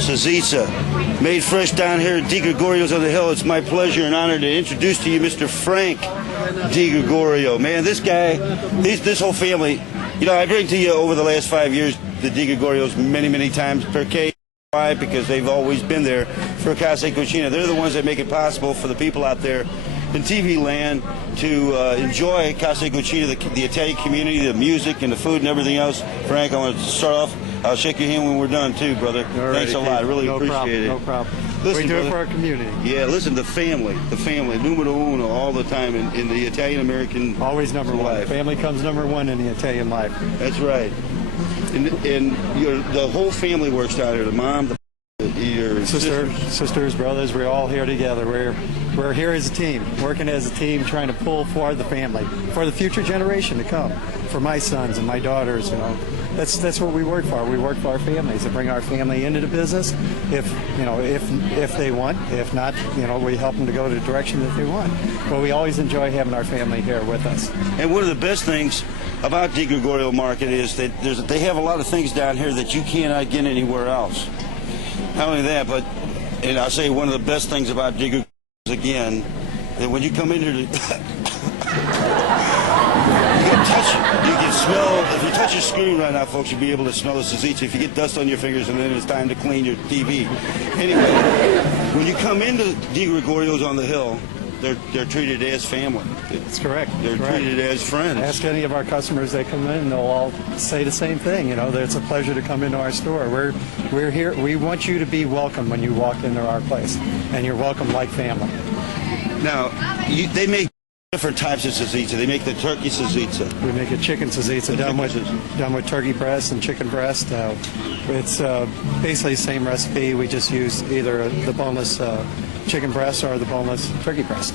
Salsiccia, made fresh down here at Digregorio's on the Hill. It's my pleasure and honor to introduce to you Mr. Frank Digregorio. Man, this guy, this whole family, you know, I bring to you over the last 5 years the Digregorios many times per case. Why? Because they've always been there for Casa Cucina. They're the ones that make it possible for the people out there in TV land to enjoy Casa Cucina, the Italian community, the music and the food and everything else. Frank, I want to start off. I'll shake your hand when we're done, too, brother. Thanks a lot. I really appreciate it. No problem. Listen, we do brother, it for our community. Yeah, listen, the family, numero uno, all the time in the Italian-American always number life. one. Family comes number one in the Italian life. That's right. And the whole family works down here. The mom, your sisters, brothers, we're all here together. We're here as a team, working as a team, trying to pull forward the family for the future generation to come. For my sons and my daughters, you know, that's what we work for. We work for our families to bring our family into the business. If they want, if not, you know, we help them to go the direction that they want. But we always enjoy having our family here with us. And one of the best things about Digregorio Market is that they have a lot of things down here that you cannot get anywhere else. Not only that, but, and I'll say one of the best things about Digregorio is, again, that when you come in here, you can smell, if you touch your screen right now, folks, you'll be able to smell the salsiccia. If you get dust on your fingers, and then it's time to clean your TV. Anyway, when you come into Digregorio's on the Hill, they're treated as family. That's correct. They're treated as friends. Ask any of our customers that come in, they'll all say the same thing. You know, that it's a pleasure to come into our store. We're here. We want you to be welcome when you walk into our place, and you're welcome like family. Now, they make different types of salsiccia. They make the turkey salsiccia. We make a chicken salsiccia done with turkey breast and chicken breast. It's basically the same recipe. We just use either the boneless chicken breast or the boneless turkey breast.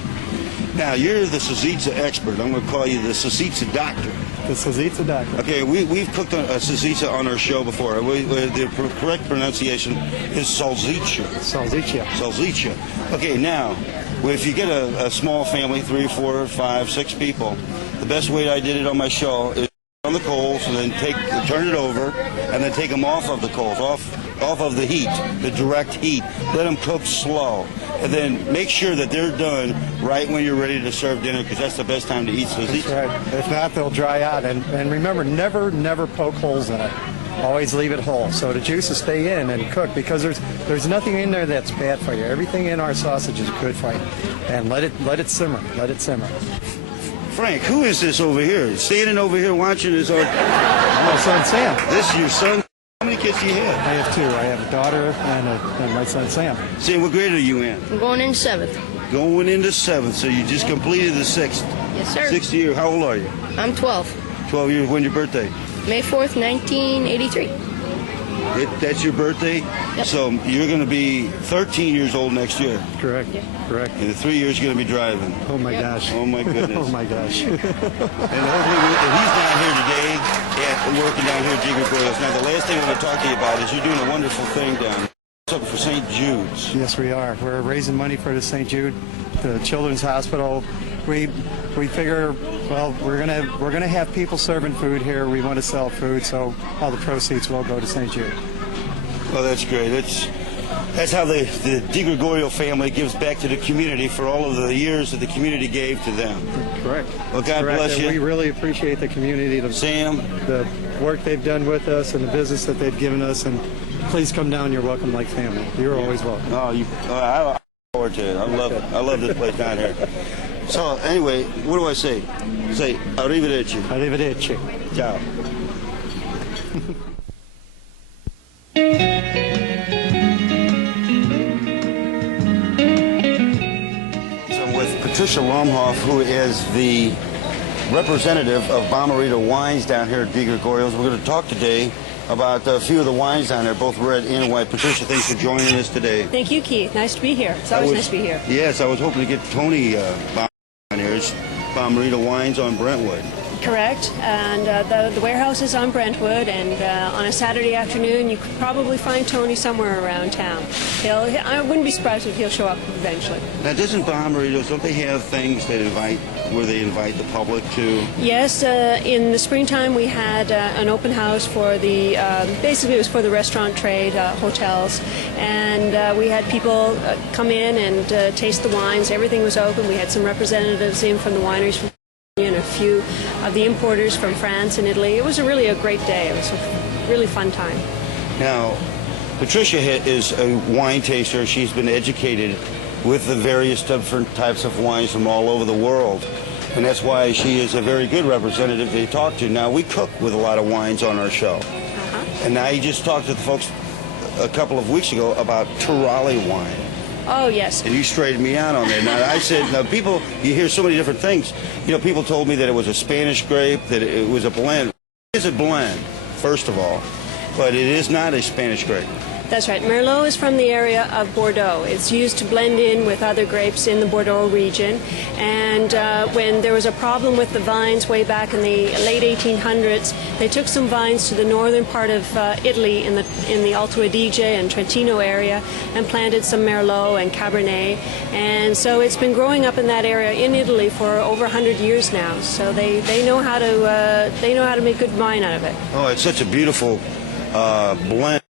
Now, you're the salsiccia expert. I'm going to call you the salsiccia doctor. The salsiccia doctor. Okay, we've cooked a salsiccia on our show before. The correct pronunciation is salsiccia. Salsiccia. Okay, now, if you get a small family, 3, 4, 5, 6 people, the best way I did it on my show is on the coals and then turn it over and then take them off of the coals, off of the heat, the direct heat. Let them cook slow. And then make sure that they're done right when you're ready to serve dinner, because that's the best time to eat salsiccia. That's right. If not, they'll dry out. And remember, never poke holes in it. Always leave it whole, so the juices stay in and cook, because there's nothing in there that's bad for you. Everything in our sausage is good for you. And let it simmer. Let it simmer. Frank, who is this over here? Standing over here watching this? My son Sam. This is your son? How many kids do you have? I have 2. I have a daughter and my son Sam. Sam, what grade are you in? I'm going into 7th. Going into 7th, so you just completed the 6th. Yes, sir. 6th year. How old are you? I'm 12. 12 years. When's your birthday? May 4th, 1983. That's your birthday? Yep. So you're going to be 13 years old next year. Correct. Yeah. Correct. In 3 years, you're going to be driving. Oh, my gosh. Oh, my goodness. Oh, my gosh. And hopefully, if he's down here today, working down here at Digregorio's. Now, the last thing I want to talk to you about is you're doing a wonderful thing down here. Something for St. Jude's. Yes, we are. We're raising money for the St. Jude, the Children's Hospital. We figure, well, we're gonna have people serving food here. We want to sell food, so all the proceeds will go to St. Jude. Well, that's great. That's how the Digregorio family gives back to the community for all of the years that the community gave to them. Correct. Well, God bless you. We really appreciate the community, Sam, the work they've done with us, and the business that they've given us. And please come down. You're welcome like family. You're always welcome. I look forward to it. I love this place down here. So anyway, what do I say? Say arrivederci. Arrivederci. Ciao. With Patricia Lomhoff, who is the representative of Bomarito Wines down here at Digregorio's. We're going to talk today about a few of the wines down there, both red and white. Patricia, thanks for joining us today. Thank you, Keith. Nice to be here. It's always nice to be here. Yes, I was hoping to get Tony down here. It's Bomarito Wines on Brentwood. Correct. And the warehouse is on Brentwood, and on a Saturday afternoon, you could probably find Tony somewhere around town. I wouldn't be surprised if he'll show up eventually. Now, doesn't Bomarito's, don't they have things that invite where they invite the public to? Yes, in the springtime we had an open house for the, basically it was for the restaurant trade, hotels, and we had people come in and taste the wines. Everything was open. We had some representatives in from the wineries from and a few of the importers from France and Italy. It was really a great day. It was a really fun time. Now, Patricia is a wine taster. She's been educated with the various different types of wines from all over the world. And that's why she is a very good representative to talk to. Now, we cook with a lot of wines on our show. And now you just talked to the folks a couple of weeks ago about Turali wine. Oh, yes. And you straightened me out on that. Now, I said, now people, you hear so many different things. You know, people told me that it was a Spanish grape, that it was a blend. It is a blend, first of all, but it is not a Spanish grape. That's right. Merlot is from the area of Bordeaux. It's used to blend in with other grapes in the Bordeaux region. And when there was a problem with the vines way back in the late 1800s, they took some vines to the northern part of Italy in the Alto Adige and Trentino area and planted some Merlot and Cabernet. And so it's been growing up in that area in Italy for over 100 years now. So they know how to make good wine out of it. Oh, it's such a beautiful blend.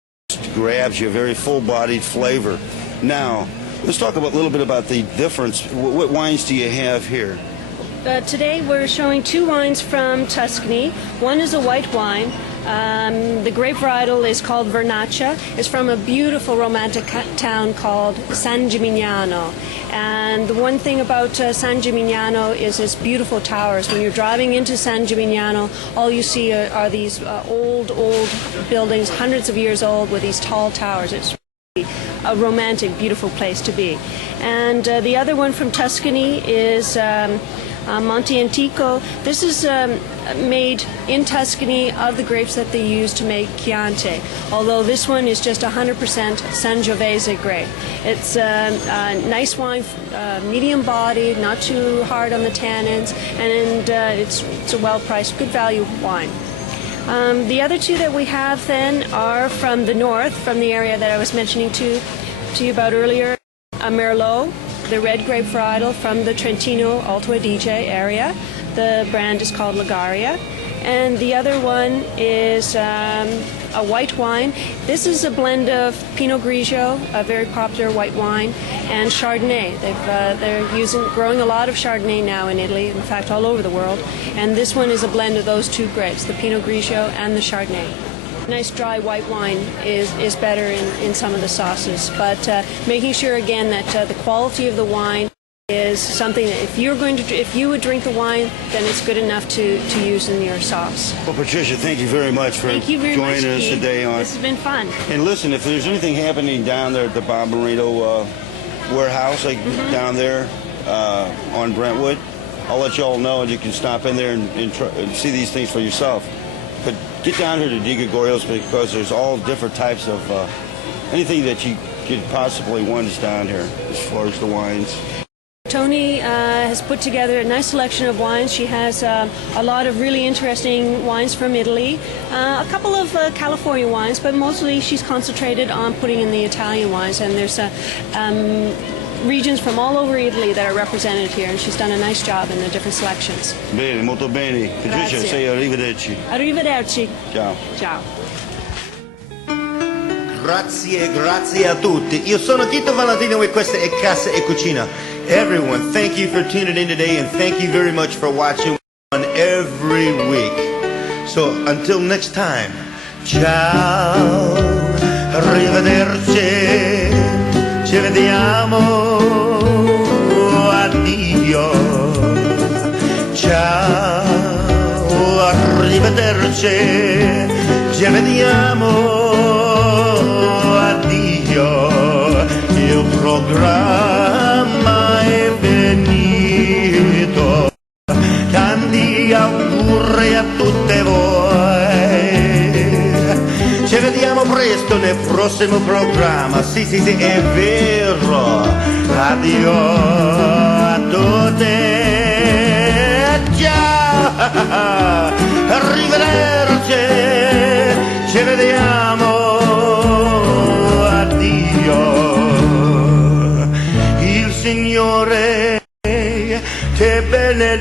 Grabs you, a very full-bodied flavor. Now, let's talk a little bit about the difference. What wines do you have here? Today we're showing two wines from Tuscany. One is a white wine. The grape varietal is called Vernaccia. It's from a beautiful romantic town called San Gimignano. And the one thing about San Gimignano is its beautiful towers. When you're driving into San Gimignano, all you see are these old buildings, hundreds of years old, with these tall towers. It's really a romantic, beautiful place to be. And the other one from Tuscany is Monte Antico. This is made in Tuscany of the grapes that they use to make Chianti, although this one is just 100% Sangiovese grape. It's a nice wine, medium bodied, not too hard on the tannins, and it's a well-priced, good value wine. The other two that we have then are from the north, from the area that I was mentioning to you about earlier, a Merlot, the red grape varietal from the Trentino Alto Adige area. The brand is called Lagaria. And the other one is a white wine. This is a blend of Pinot Grigio, a very popular white wine, and Chardonnay. They're growing a lot of Chardonnay now in Italy, in fact all over the world. And this one is a blend of those two grapes, the Pinot Grigio and the Chardonnay. Nice dry white wine is better in some of the sauces, but making sure again that the quality of the wine is something that if you would drink the wine, then it's good enough to use in your sauce. Well, Patricia, thank you very much for joining us today on. This has been fun. And listen, if there's anything happening down there at the Bob Marino warehouse, like down there on Brentwood, I'll let you all know, and you can stop in there and see these things for yourself. But get down here to Digregorio's, because there's all different types of anything that you could possibly want is down here as far as the wines. Tony has put together a nice selection of wines. She has a lot of really interesting wines from Italy, a couple of California wines, but mostly she's concentrated on putting in the Italian wines. And there's regions from all over Italy that are represented here, and she's done a nice job in the different selections. Bene, molto bene. Patricia, Grazie. say arrivederci. Arrivederci. Ciao. Ciao. Grazie a tutti. Io sono Tito Valentino e questa è Casa e Cucina. Everyone, thank you for tuning in today, and thank you very much for watching on every week. So until next time, ciao, arrivederci, ci vediamo, addio, ciao, arrivederci, ci vediamo. Il programma è finito, tanti auguri a tutte voi, ci vediamo presto nel prossimo programma, sì è vero, addio a tutti, ciao, arrivederci, ci vediamo. Il Signore te benedici.